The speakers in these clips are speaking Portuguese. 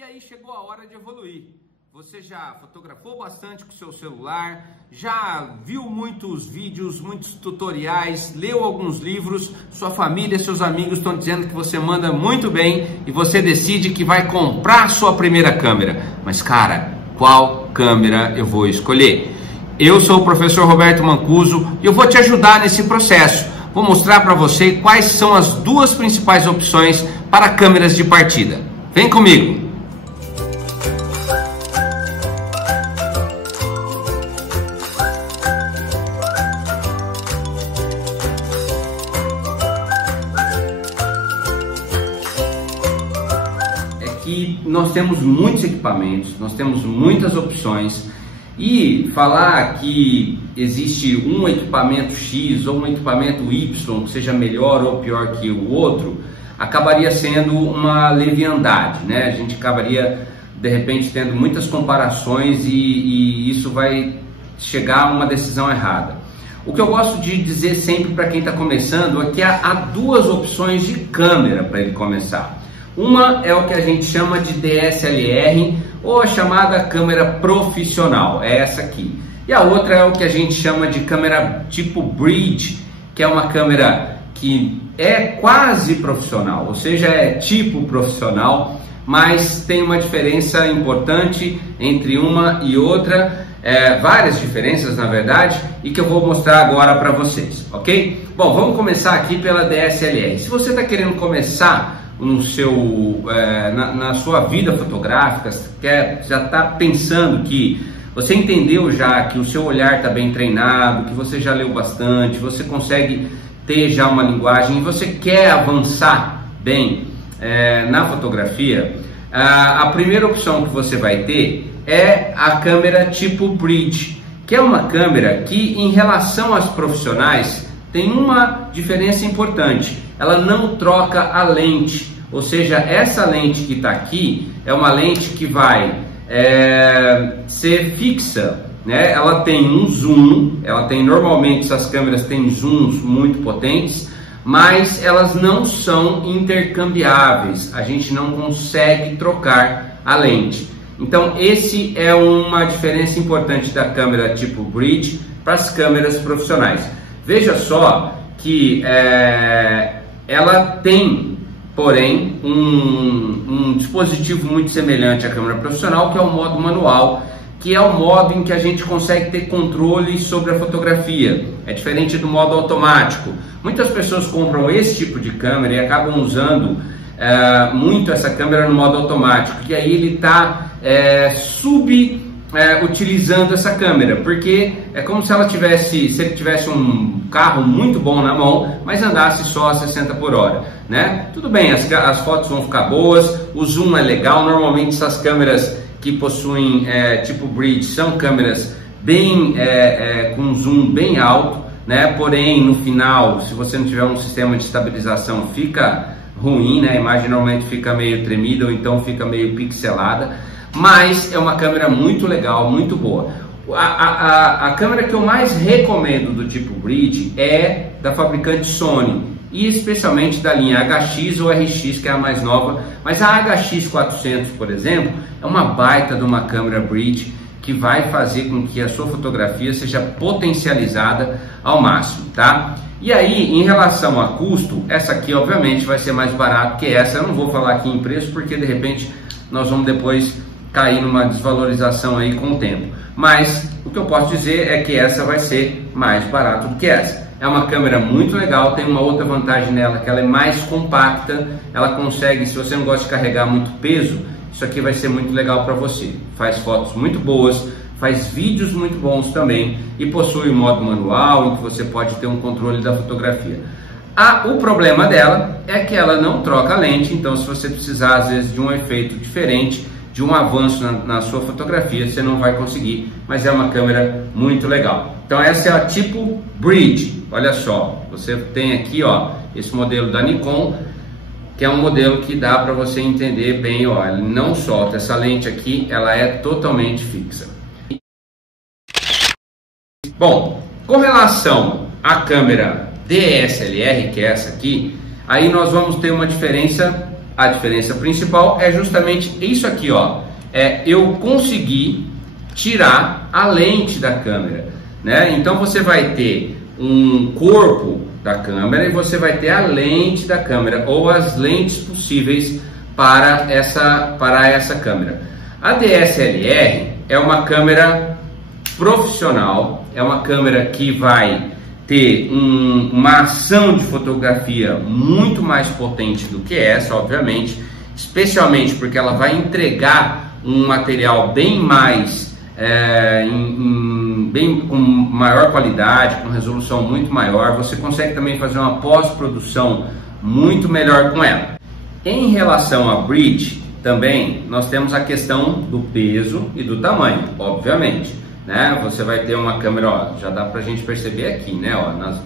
E aí chegou a hora de evoluir. Você já fotografou bastante com o seu celular, já viu muitos vídeos, muitos tutoriais, leu alguns livros, sua família, seus amigos estão dizendo que você manda muito bem e você decide que vai comprar a sua primeira câmera. Mas cara, qual câmera eu vou escolher? Eu sou o professor Roberto Mancuso e eu vou te ajudar nesse processo. Vou mostrar para você quais são as duas principais opções para câmeras de partida. Vem comigo! Nós temos muitos equipamentos, nós temos muitas opções e falar que existe um equipamento X ou um equipamento Y que seja melhor ou pior que o outro acabaria sendo uma leviandade, né? A gente acabaria de repente tendo muitas comparações e isso vai chegar a uma decisão errada. O que eu gosto de dizer sempre para quem está começando é que há duas opções de câmera para ele começar. Uma é o que a gente chama de DSLR ou a chamada câmera profissional, é essa aqui. E a outra é o que a gente chama de câmera tipo bridge, que é uma câmera que é quase profissional, ou seja, é tipo profissional, mas tem uma diferença importante entre uma e outra, várias diferenças na verdade, e que eu vou mostrar agora para vocês, ok? Bom, vamos começar aqui pela DSLR. Se você está querendo começar no seu, na sua vida fotográfica, já está pensando que você entendeu já que o seu olhar está bem treinado, que você já leu bastante, você consegue ter já uma linguagem e você quer avançar bem na fotografia, a primeira opção que você vai ter é a câmera tipo bridge, que é uma câmera que em relação às profissionais tem uma diferença importante. Ela não troca a lente, ou seja, essa lente que está aqui é uma lente que vai ser fixa, né? Ela tem um zoom, normalmente essas câmeras têm zooms muito potentes, mas elas não são intercambiáveis, a gente não consegue trocar a lente. Então esse é uma diferença importante da câmera tipo bridge para as câmeras profissionais. Veja só que ela tem, porém, um dispositivo muito semelhante à câmera profissional, que é o modo manual, que é o modo em que a gente consegue ter controle sobre a fotografia. É diferente do modo automático. Muitas pessoas compram esse tipo de câmera e acabam usando muito essa câmera no modo automático, que aí ele está utilizando essa câmera, porque é como se ele tivesse um carro muito bom na mão, mas andasse só a 60 por hora, né? Tudo bem, as fotos vão ficar boas, o zoom é legal, normalmente essas câmeras que possuem tipo bridge são câmeras bem com zoom bem alto, né? Porém, no final, se você não tiver um sistema de estabilização, fica ruim, né? A imagem normalmente fica meio tremida ou então fica meio pixelada. Mas é uma câmera muito legal, muito boa. A câmera que eu mais recomendo do tipo bridge é da fabricante Sony, e especialmente da linha HX ou RX, que é a mais nova. Mas a HX400, por exemplo, é uma baita de uma câmera bridge que vai fazer com que a sua fotografia seja potencializada ao máximo, tá? E aí, em relação a custo, essa aqui obviamente vai ser mais barato que essa. Eu não vou falar aqui em preço porque de repente nós vamos depois cair numa desvalorização aí com o tempo, mas o que eu posso dizer é que essa vai ser mais barata do que essa. É uma câmera muito legal, tem uma outra vantagem nela, que ela é mais compacta, ela consegue, se você não gosta de carregar muito peso, isso aqui vai ser muito legal para você. Faz fotos muito boas, faz vídeos muito bons também e possui um modo manual em que você pode ter um controle da fotografia. O problema dela é que ela não troca a lente, então se você precisar às vezes de um efeito diferente, de um avanço na sua fotografia, você não vai conseguir, mas é uma câmera muito legal. Então essa é a tipo bridge. Olha só, você tem aqui ó, esse modelo da Nikon, que é um modelo que dá para você entender bem, ó, ele não solta, essa lente aqui, ela é totalmente fixa. Bom, com relação à câmera DSLR, que é essa aqui, aí nós vamos ter uma diferença a diferença principal é justamente isso aqui, ó. Eu consegui tirar a lente da câmera, né? Então você vai ter um corpo da câmera e você vai ter a lente da câmera ou as lentes possíveis para essa câmera. A DSLR é uma câmera profissional, é uma câmera que vai ter uma ação de fotografia muito mais potente do que essa, obviamente, especialmente porque ela vai entregar um material bem mais com maior qualidade, com resolução muito maior. Você consegue também fazer uma pós-produção muito melhor com ela. Em relação à bridge, também nós temos a questão do peso e do tamanho, obviamente, né? Você vai ter uma câmera, ó, já dá pra gente perceber aqui, né? Ó, nas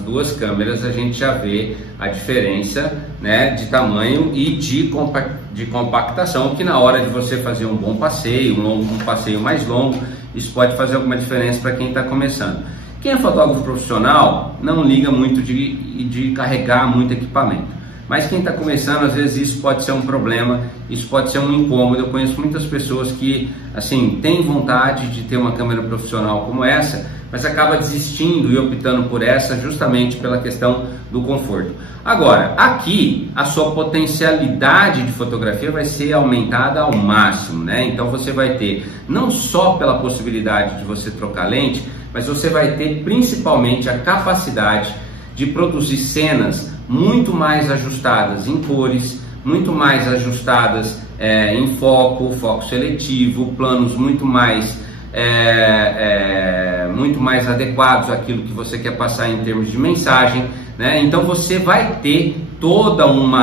duas câmeras a gente já vê a diferença, né, de tamanho e de compactação, que na hora de você fazer um bom passeio, um passeio mais longo, isso pode fazer alguma diferença para quem está começando. Quem é fotógrafo profissional não liga muito de carregar muito equipamento. Mas quem está começando, às vezes isso pode ser um problema, isso pode ser um incômodo. Eu conheço muitas pessoas que, assim, têm vontade de ter uma câmera profissional como essa, mas acaba desistindo e optando por essa justamente pela questão do conforto. Agora, aqui a sua potencialidade de fotografia vai ser aumentada ao máximo, né? Então você vai ter não só pela possibilidade de você trocar lente, mas você vai ter principalmente a capacidade de produzir cenas muito mais ajustadas em cores, muito mais ajustadas em foco seletivo, planos muito mais adequados àquilo que você quer passar em termos de mensagem, né? Então você vai ter todo um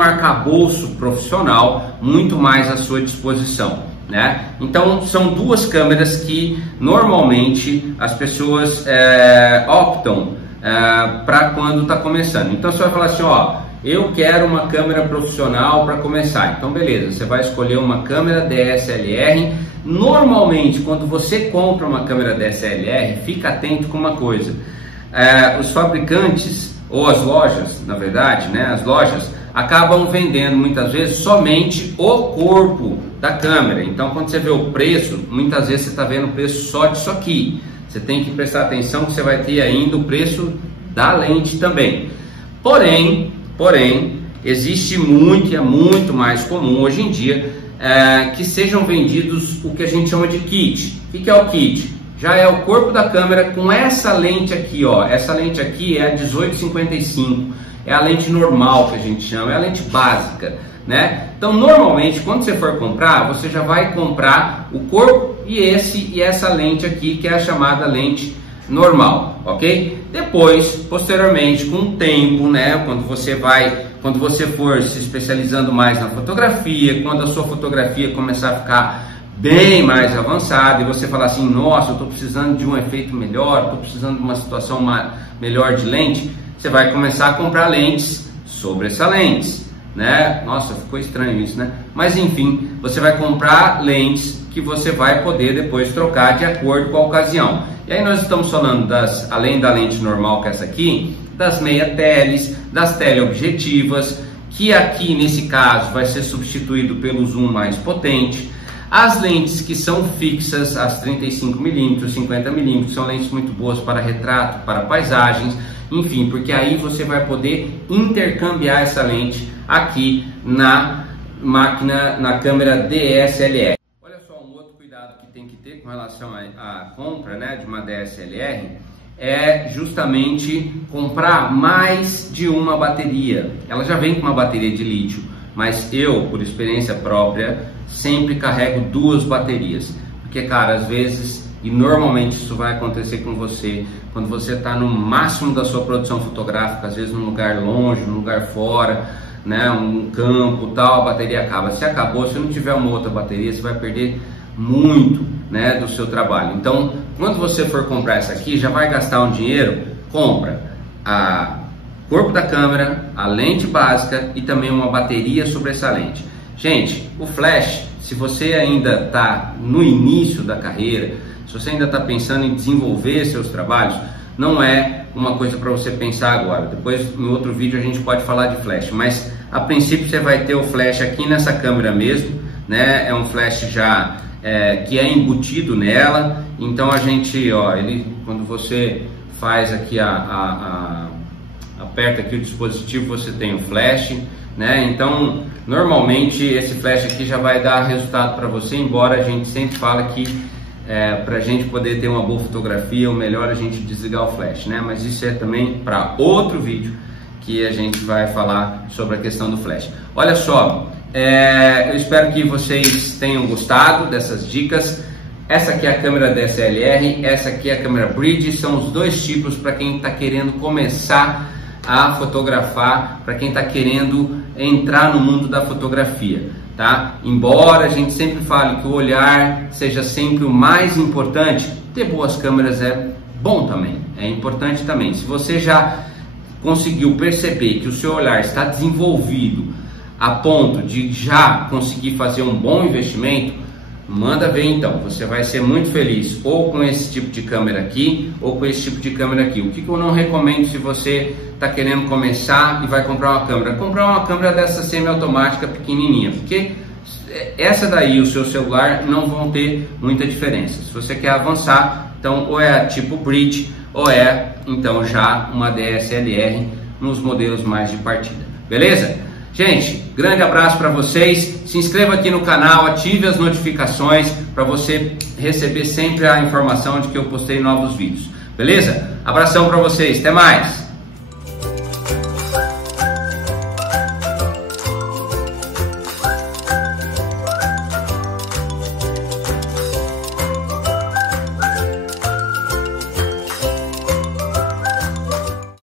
arcabouço profissional muito mais à sua disposição, né? Então são duas câmeras que normalmente as pessoas optam para quando está começando. Então você vai falar assim, ó, eu quero uma câmera profissional para começar. Então beleza, você vai escolher uma câmera DSLR. Normalmente quando você compra uma câmera DSLR, fica atento com uma coisa, os fabricantes ou as lojas, na verdade, né, as lojas acabam vendendo muitas vezes somente o corpo da câmera. Então quando você vê o preço, muitas vezes você está vendo o preço só disso aqui. Você tem que prestar atenção que você vai ter ainda o preço da lente também. Porém, existe muito e é muito mais comum hoje em dia que sejam vendidos o que a gente chama de kit. O que é o kit? Já é o corpo da câmera com essa lente aqui, ó. Essa lente aqui é a 18-55, é a lente normal que a gente chama, é a lente básica, né? Então normalmente quando você for comprar, você já vai comprar o corpo e essa lente aqui, que é a chamada lente normal, ok? Depois, posteriormente, com o tempo, né, quando você for se especializando mais na fotografia, quando a sua fotografia começar a ficar bem mais avançada e você falar assim, nossa, eu estou precisando de um efeito melhor, estou precisando de uma situação melhor de lente, você vai começar a comprar lentes sobressalentes, né? Nossa, ficou estranho isso, né? Mas enfim, você vai comprar lentes que você vai poder depois trocar de acordo com a ocasião. E aí nós estamos falando além da lente normal, que é essa aqui, das meia teles, das teleobjetivas, que aqui nesse caso vai ser substituído pelo zoom mais potente. As lentes que são fixas, as 35mm, 50mm, são lentes muito boas para retrato, para paisagens, enfim, porque aí você vai poder intercambiar essa lente aqui na câmera DSLR. Olha só, um outro cuidado que tem que ter com relação à compra, né, de uma DSLR é justamente comprar mais de uma bateria. Ela já vem com uma bateria de lítio, mas eu, por experiência própria, sempre carrego duas baterias, porque, cara, às vezes, e normalmente isso vai acontecer com você, quando você está no máximo da sua produção fotográfica, às vezes num lugar longe, num lugar fora, né, um campo, tal, a bateria acaba. Se acabou, se não tiver uma outra bateria, você vai perder muito, né, do seu trabalho. Então, quando você for comprar essa aqui, já vai gastar um dinheiro, compra a corpo da câmera, a lente básica e também uma bateria sobressalente. Gente, o flash, se você ainda está no início da carreira, se você ainda está pensando em desenvolver seus trabalhos, não é uma coisa para você pensar agora. Depois, no outro vídeo, a gente pode falar de flash, mas a princípio você vai ter o flash aqui nessa câmera mesmo, né? É um flash já que é embutido nela. Então a gente, ó, quando você faz aqui aperta aqui o dispositivo, você tem o flash, né? Então normalmente esse flash aqui já vai dar resultado para você, embora a gente sempre fala que para a gente poder ter uma boa fotografia, o melhor é a gente desligar o flash, né? Mas isso é também para outro vídeo que a gente vai falar sobre a questão do flash. Olha só, eu espero que vocês tenham gostado dessas dicas. Essa aqui é a câmera DSLR, essa aqui é a câmera Bridge, são os dois tipos para quem está querendo começar a fotografar, para quem está querendo entrar no mundo da fotografia, tá? Embora a gente sempre fale que o olhar seja sempre o mais importante, ter boas câmeras é bom também, é importante também. Se você já conseguiu perceber que o seu olhar está desenvolvido a ponto de já conseguir fazer um bom investimento, manda ver então, você vai ser muito feliz ou com esse tipo de câmera aqui ou com esse tipo de câmera aqui. O que eu não recomendo se você está querendo começar e vai comprar uma câmera? Comprar uma câmera dessa semiautomática pequenininha, porque essa daí e o seu celular não vão ter muita diferença. Se você quer avançar, então ou é a tipo Bridge ou é então já uma DSLR nos modelos mais de partida, beleza? Gente, grande abraço para vocês, se inscreva aqui no canal, ative as notificações para você receber sempre a informação de que eu postei novos vídeos, beleza? Abração para vocês, até mais!